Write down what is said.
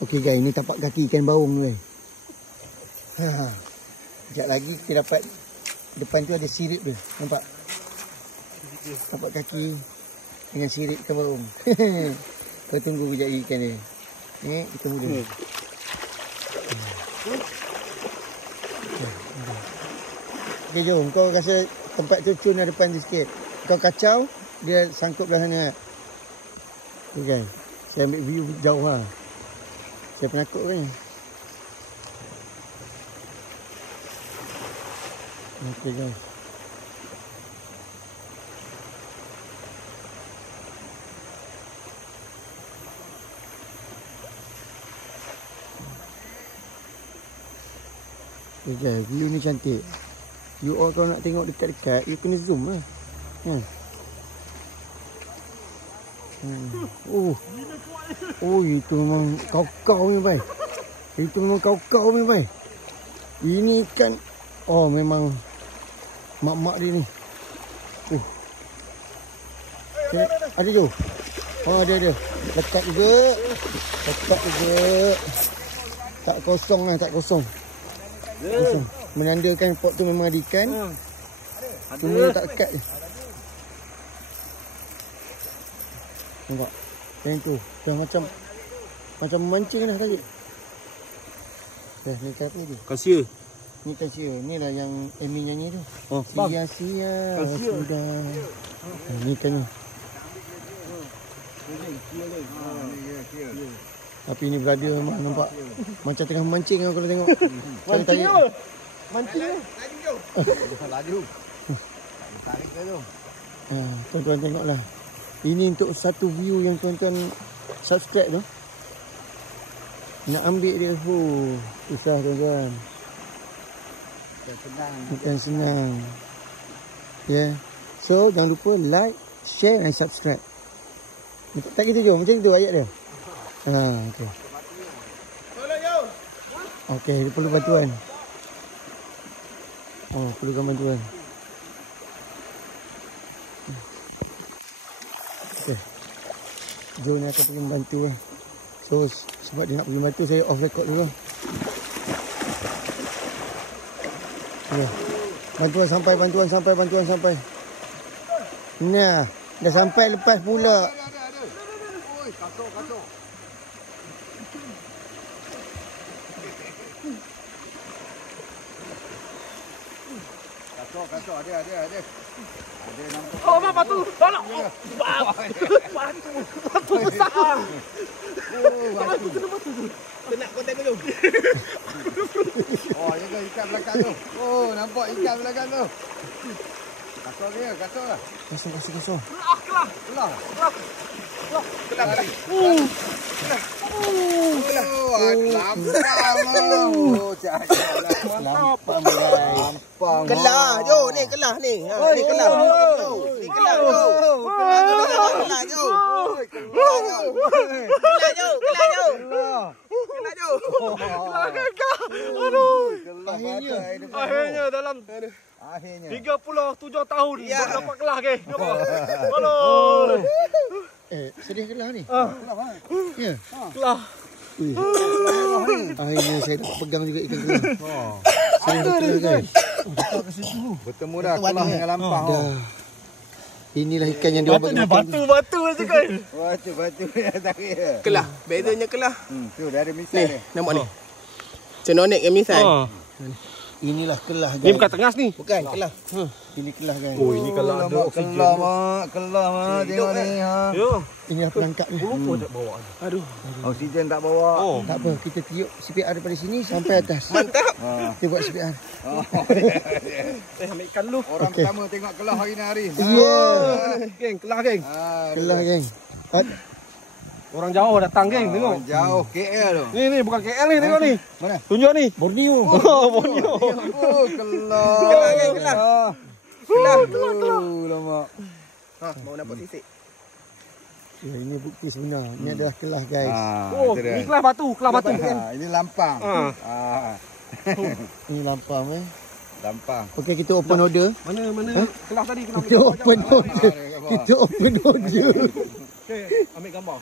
Okey guys, ni tapak kaki ikan baung tu. Sekejap lagi kita dapat depan tu ada sirip dia. Nampak? Tapak kaki dengan sirip ikan baung. Kau tunggu kejap ikan dia. Ni kita mula. Okey jom, kau rasa tempat tu cun ada depan tu sikit. Kau kacau, dia sangkut belah sana. Okay guys, saya ambil view jauh lah. Saya penakut kan. Okay guys. Okay guys, view ni cantik. You all kalau nak tengok dekat-dekat, you kena zoom lah. Oh, itu memang kau-kau ni, bai. Itu memang kau-kau ni, bai. Ini ikan, oh memang mak-mak dia ni. Okay. Ada je. Oh, ada. Lekat juga. Tak kosong lah, tak kosong. Menandakan pot tu memang ada ikan. Cuma tak lekat je. Nampak? Yang tu. Dah macam memancing dah tadi. Dah ni ikan apa ni? Kasia. Ni kasia. Ni lah yang Amy nyanyi tu. Oh, sia-sia sudah. Ni ikannya. Tapi ni berada memang nampak macam tengah memancing kalau tengok. Mancing ke? Mancing ke? Laju. Tarik ke tu. Tuan-tuan tengoklah. Ini untuk satu view yang tuan-tuan subscribe tu. Nak ambil dia, susah tuan-tuan. Bukan senang. Ya. So, jangan lupa like, share dan subscribe. Tak gitu je, macam tu ayat dia. Okey. Okey, dia perlu bantuan. Perlukan bantuan. Okey. Jo ni akan pergi membantu lah. So, sebab dia nak pergi bantu, saya off record dulu. Okay. Bantuan sampai. Nah, dah sampai lepas pula. Oi, kasut. Kasut ada. Ada nampak. Oh, apa batu? Tolong. Batu besar. Batu tu. Kena konten dulu. Oh, ini ikan belakang tu. Oh, nampak ikan belakang tu. Kasut lah. Kasut. Kelah. Lampang guys. Kelah, Jo, ni kelah ni. Ni kelah. Ni kelah, Jo. Kelah, Jo. Akhirnya dalam 37 tahun baru dapat kelah ke. Aduh. Sedih kelah ni. Ya. Kelah. Akhirnya saya dapat pegang juga ikan kelah. Sedih betul guys. Dekat ke situ. Bertemu dah kelah dengan lampang. Inilah ikan yang dia bagi makan. Batu tu kan. Batu yang tarik dia. Kelah, bezanya kelah. Tu dah ada misal dia. Nampak ni. Cenonik ke misal. Inilah kelah guys. Ni bukan tengas ni. Bukan kelah. Ini kelah guys. Oh, ini kelah ada oksigen. Kelah mak tengok ni ha. Ya. Inilah penangkap ni. Lupa tak bawa. Aduh. Oksigen tak bawa. Tak apa, kita tiup CPR daripada sini sampai atas. Mantap. Kita buat CPR. Ambil ikan dulu. Orang pertama tengok kelah hari ni hari. Geng, kelah geng. Kelah geng. Orang jauh datang geng, tengok. Jauh KL tu. Ni bukan KL ni, tengok ni. Mana? Tunjuk ni. Borneo. Borneo. Oh, kelah. Kelah geng, kelah. Kelah. Lama. Mau nampak sisik. Ya, ini bukti sebenar. Ini adalah kelah guys. Oh, ni kelah batu. Ini lampang. Ini lampang Lampang. Okey, kita open order. Mana kelah tadi? Kita open order. Kita open order. Okey, ambil gambar.